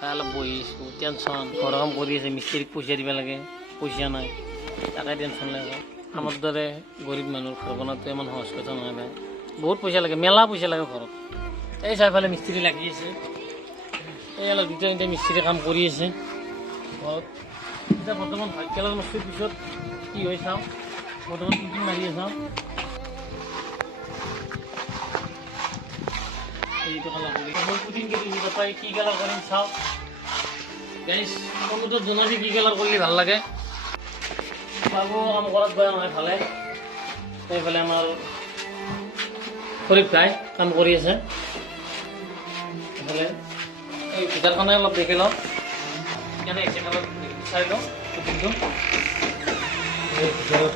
অলপ বহিছোঁ টেনশ্যন ঘৰৰ কাম কৰি আছে মিস্ত্ৰীক পইচা দিব লাগে পইচা নাই তাকে টেনশ্যন লাগে আমাৰ দৰে গৰীব মানুহৰ ঘৰ বনাওঁতে ইমান সহজ কথা নহয় নাই বহুত পইচা লাগে মেলা পইচা লাগে ঘৰত এই চাৰিফালে মিস্ত্ৰী লাগি আছে এই অলপ দুটা তিনিটা মিস্ত্ৰী কাম কৰি আছে ঘৰত এতিয়া বৰ্তমান ভাগ্যলাল মস্তিৰ পিছত কি হয় চাওঁ বৰ্তমান টিপিং মাৰি চাওঁ এইটো কালাৰ কৰি মই পুটিং কৰি তাপাই কি কালাৰ কৰিম চাওঁ গাইছ কমেণ্টত জনাবি কি কালাৰ কৰিলে ভাল লাগে বাবু কাম কৰাত বেয়া নহয় ভালে এইফালে আমাৰ খৰিফ ভাই কাম কৰি আছে এইফালে এই ভিতৰখনে অলপ দেখি লওঁ কেনে হৈছে কালাৰ চাই লওঁ পুটিংটো এই ভিতৰত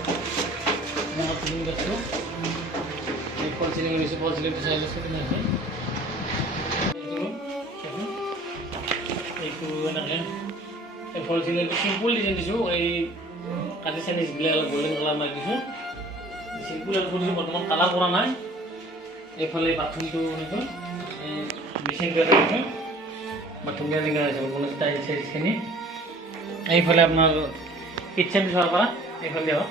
মই পুটিং কৰিছোঁ এই ফল চিলিং কৰিছোঁ ফল চিলিংটো চাই লৈছোঁ কেনে এইটো এনেকৈ এই ফল চিলিংটো চিম্পুল ডিজাইন দিছোঁ এই কাটি চাইনিজ বিলাক অলপ গল্ডেন কালাৰ মাৰি দিছোঁ চিম্পুল আৰু কৰিছোঁ বৰ্তমান কালাৰ কৰা নাই এইফালে বাথৰুমটো এনেকৈ এই বেচিনটো এটা দিছোঁ বাথৰুমটো এনেকৈ আছে বৰ্তমান টাইল চাইজখিনি এইফালে আপোনাৰ কিটচেনটো চাব পৰা এইফালে হওক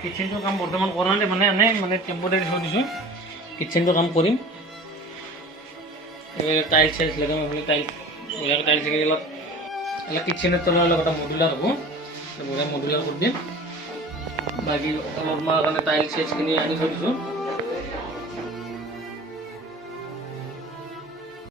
কিটচেনটোৰ কাম বৰ্তমান কৰা নাই মানে টেম্পৰাৰী থৈ দিছোঁ কিটচেনটোৰ কাম কৰিম এইবিলাক টাইল চাইজ লগাম এইফালে টাইল চাইজ অলপ কিটচেনৰ তলৰ অলপ এটা মডুলাৰ হ'ব বঢ়িয়া মডুলাৰ কৰি দিম বাকী অলপ কাৰণে টাইল চাইজখিনি আনি থৈ দিছোঁ